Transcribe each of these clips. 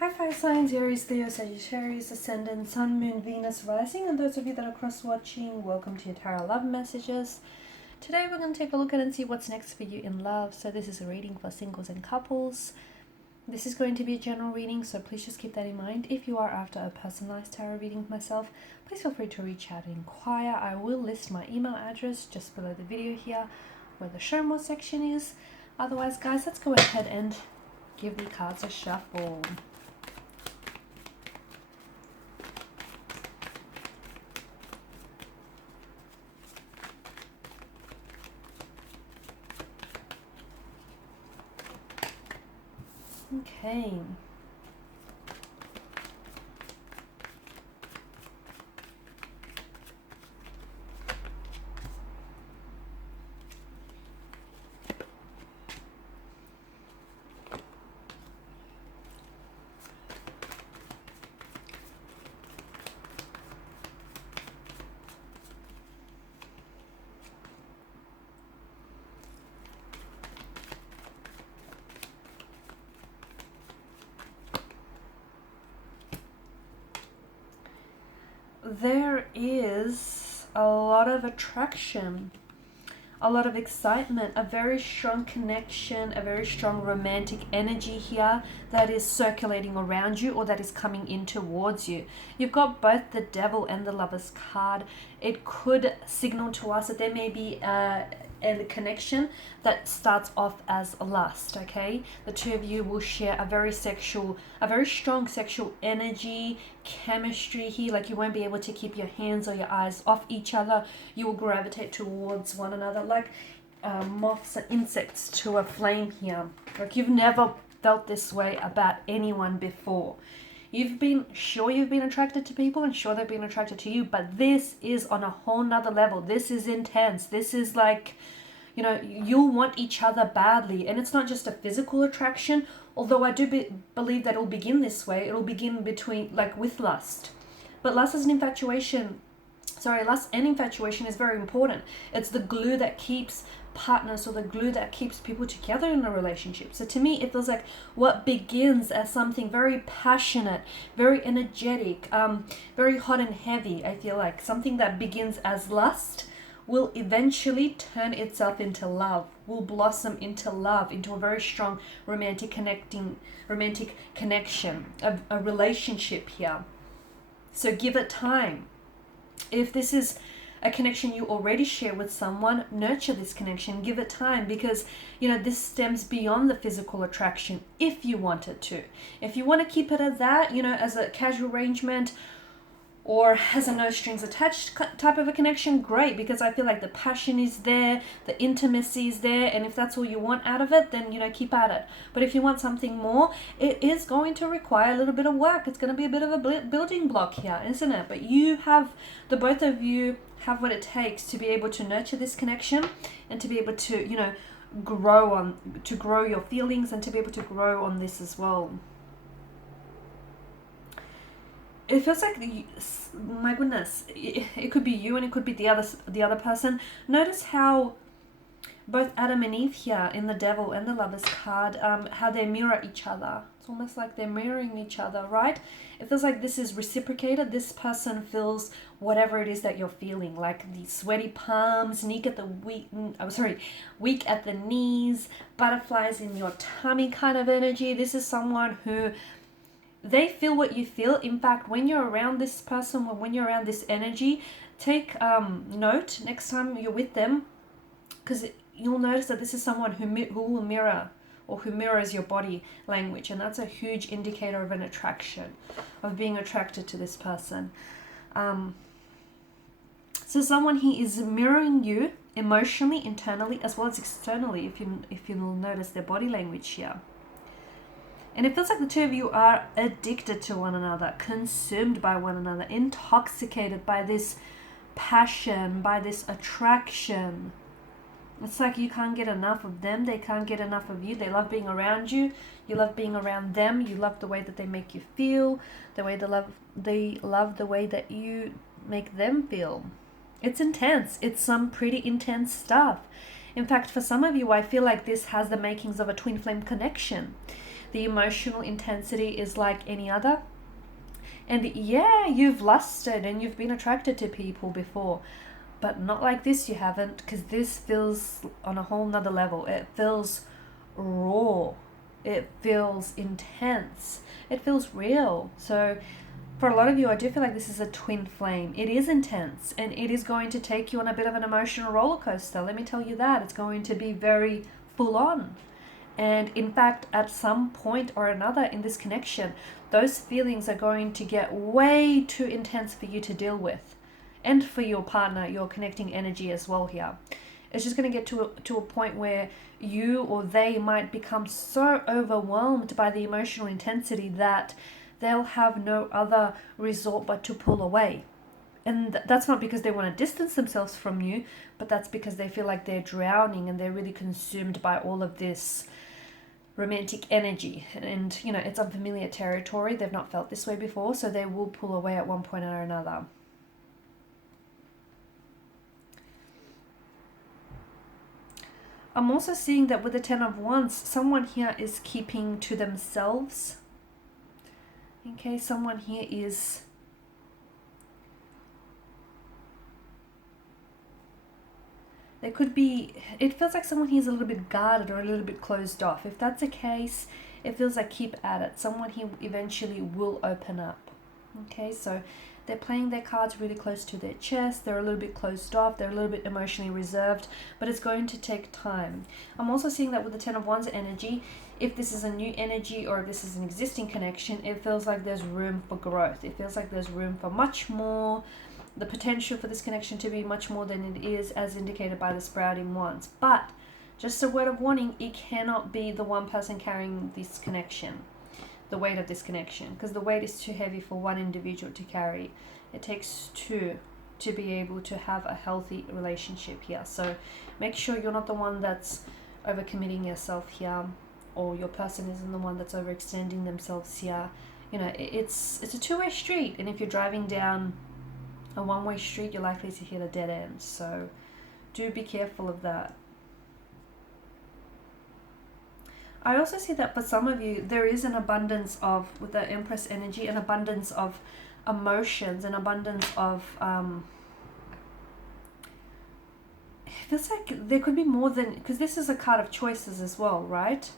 Hi, fire signs, Aries, Leo, Sagittarius, Ascendant, Sun, Moon, Venus, Rising, and those of you that are cross-watching, welcome to your Tarot Love Messages. Today we're going to take a look at and see what's next for you in love. So this is a reading for singles and couples. This is going to be a general reading, so please just keep that in mind. If you are after a personalized tarot reading with myself, please feel free to reach out and inquire. I will list my email address just below the video here, where the show more section is. Otherwise, guys, let's go ahead and give the cards a shuffle. Okay. There is a lot of attraction, a lot of excitement, a very strong connection, a very strong romantic energy here that is circulating around you or that is coming in towards you. You've got both the Devil and the Lover's card. It could signal to us that there may be a connection that starts off as lust. Okay, the two of you will share a very strong sexual energy, chemistry here. Like, you won't be able to keep your hands or your eyes off each other. You will gravitate towards one another like moths and insects to a flame here. Like, you've never felt this way about anyone before. You've been attracted to people and sure they've been attracted to you, but this is on a whole nother level. This is intense. This is like, you know, you'll want each other badly. And it's not just a physical attraction, although I do believe that it'll begin this way. It'll begin with lust. But lust and infatuation is very important. It's the glue that keeps partners, or the glue that keeps people together in a relationship. So to me, it feels like what begins as something very passionate, very energetic, very hot and heavy, I feel like something that begins as lust will eventually turn itself into love, will blossom into love, into a very strong romantic connection, a relationship here. So give it time. If this is a connection you already share with someone, nurture this connection, give it time, because, you know, this stems beyond the physical attraction if you want it to. If you want to keep it at that, you know, as a casual arrangement or as a no strings attached type of a connection, great, because I feel like the passion is there, the intimacy is there, and if that's all you want out of it, then, you know, keep at it. But if you want something more, it is going to require a little bit of work. It's going to be a bit of a building block here, isn't it? But the both of you have what it takes to be able to nurture this connection and to be able to, you know, grow your feelings and to be able to grow on this as well. It feels like, my goodness, it could be you and it could be the other person. Notice how both Adam and Eve here in the Devil and the Lover's card, how they mirror each other. It's almost like they're mirroring each other, right? It feels like this is reciprocated. This person feels whatever it is that you're feeling, like the sweaty palms, weak at the knees, butterflies in your tummy kind of energy. This is someone who, they feel what you feel. In fact, when you're around this person, when you're around this energy, take note next time you're with them, because you'll notice that this is someone who will mirror, or who mirrors your body language, and that's a huge indicator of an attraction, of being attracted to this person. So someone he is mirroring you emotionally, internally, as well as externally, if you'll notice their body language here. And it feels like the two of you are addicted to one another, consumed by one another, intoxicated by this passion, by this attraction. It's like you can't get enough of them. They can't get enough of you. They love being around you. You love being around them. You love the way that they make you feel, they love the way that you make them feel. It's intense. It's some pretty intense stuff. In fact, for some of you, I feel like this has the makings of a twin flame connection. The emotional intensity is like any other. And yeah, you've lusted and you've been attracted to people before, but not like this, you haven't, because this feels on a whole nother level. It feels raw, it feels intense, it feels real. So for a lot of you, I do feel like this is a twin flame. It is intense and it is going to take you on a bit of an emotional roller coaster. Let me tell you that. It's going to be very full on. And in fact, at some point or another in this connection, those feelings are going to get way too intense for you to deal with. And for your partner, your connecting energy as well here. It's just going to get to a point where you or they might become so overwhelmed by the emotional intensity that they'll have no other resort but to pull away. And that's not because they want to distance themselves from you, but that's because they feel like they're drowning and they're really consumed by all of this romantic energy. And, you know, it's unfamiliar territory. They've not felt this way before, so they will pull away at one point or another. I'm also seeing that with the Ten of Wands, someone here is keeping to themselves. Okay, someone here is there could be, it feels like someone here is a little bit guarded or a little bit closed off. If that's the case, it feels like keep at it. Someone here eventually will open up. Okay, so they're playing their cards really close to their chest. They're a little bit closed off. They're a little bit emotionally reserved, but it's going to take time. I'm also seeing that with the Ten of Wands energy, if this is a new energy or if this is an existing connection, it feels like there's room for growth. It feels like there's room for much more, the potential for this connection to be much more than it is, as indicated by the sprouting wands. But just a word of warning, it cannot be the one person carrying this connection, the weight of this connection, because the weight is too heavy for one individual to carry. It takes two to be able to have a healthy relationship here. So make sure you're not the one that's overcommitting yourself here, or your person isn't the one that's overextending themselves here. You know, it's a two-way street, and if you're driving down a one-way street, you're likely to hit a dead end. So do be careful of that. I also see that for some of you, there is an abundance of, with the Empress energy, an abundance of emotions, an abundance of, it feels like there could be more than, because this is a card of choices as well, right?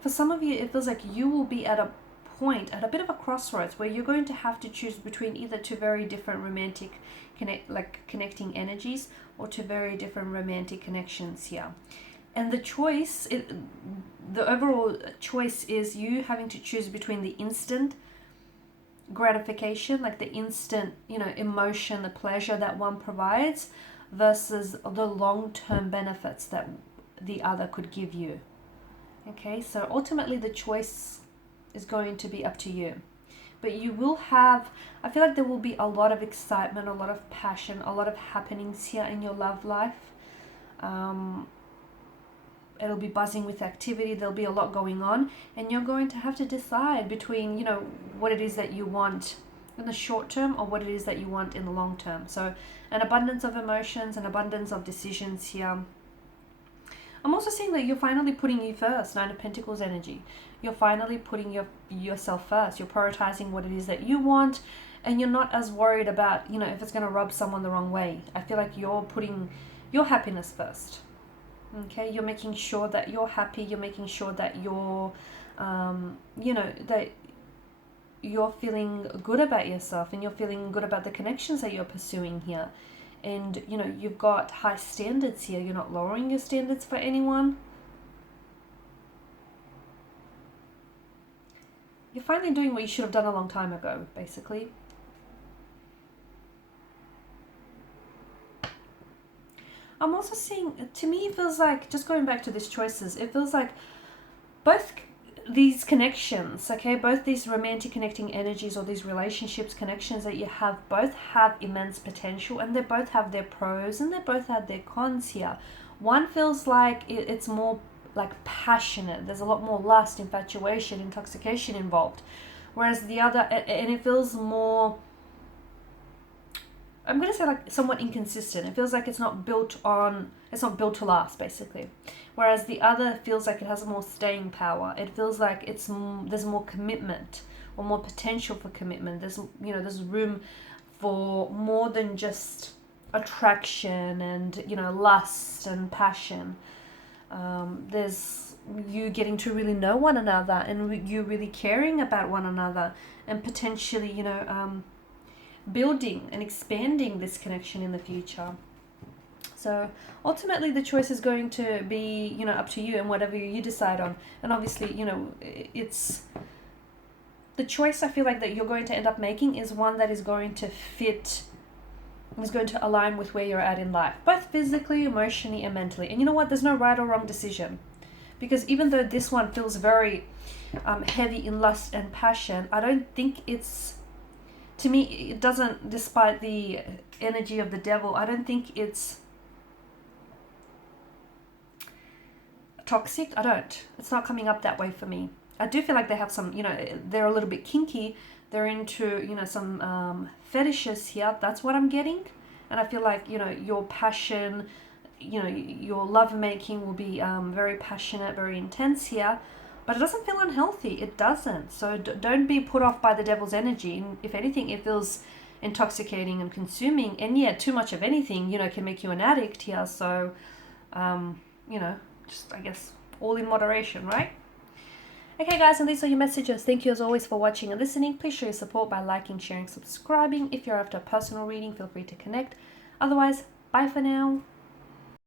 For some of you, it feels like you will be at a point, at a bit of a crossroads, where you're going to have to choose between either two very different romantic connecting energies, or two very different romantic connections here. And the choice, the overall choice is you having to choose between the instant gratification, like the instant, you know, emotion, the pleasure that one provides, versus the long-term benefits that the other could give you. Okay, so ultimately the choice is going to be up to you. But you will have, I feel like there will be a lot of excitement, a lot of passion, a lot of happenings here in your love life. It'll be buzzing with activity. There'll be a lot going on, and you're going to have to decide between, you know, what it is that you want in the short term or what it is that you want in the long term. So an abundance of emotions, an abundance of decisions here. I'm also seeing that you're finally putting you first. Nine of Pentacles energy. You're finally putting yourself first. You're prioritizing what it is that you want, and you're not as worried about, you know, if it's going to rub someone the wrong way. I feel like you're putting your happiness first. Okay, you're making sure that you're happy. You're making sure that you're, you know, that you're feeling good about yourself, and you're feeling good about the connections that you're pursuing here. And, you know, you've got high standards here. You're not lowering your standards for anyone. You're finally doing what you should have done a long time ago, basically. I'm also seeing, to me, it feels like, just going back to these choices, it feels like both these connections, okay, both these romantic connecting energies, or these relationships, connections that you have, both have immense potential, and they both have their pros and they both have their cons here. One feels like it's more like passionate. There's a lot more lust, infatuation, intoxication involved. Whereas the other, and it feels more I'm going to say like somewhat inconsistent. It feels like it's not built to last, basically. Whereas the other feels like it has more staying power. It feels like there's more commitment, or more potential for commitment. There's room for more than just attraction and, lust and passion. There's you getting to really know one another, and you really caring about one another, and potentially, building and expanding this connection in the future. So ultimately the choice is going to be, up to you and whatever you decide on. And obviously, it's the choice I feel like that you're going to end up making is one that is going to fit, is going to align with where you're at in life, both physically, emotionally, and mentally. And you know what? There's no right or wrong decision, because even though this one feels very heavy in lust and passion, I don't think it's, to me, it doesn't, despite the energy of the devil, I don't think it's toxic. It's not coming up that way for me. I do feel like they have some, they're a little bit kinky. They're into, some fetishes here. That's what I'm getting. And I feel like, your passion, your lovemaking will be very passionate, very intense here. But it doesn't feel unhealthy. It doesn't. So don't be put off by the devil's energy. And if anything, it feels intoxicating and consuming. And yeah, too much of anything, can make you an addict here. So, just, I guess, all in moderation, right? Okay, guys, and these are your messages. Thank you as always for watching and listening. Please show your support by liking, sharing, subscribing. If you're after a personal reading, feel free to connect. Otherwise, bye for now.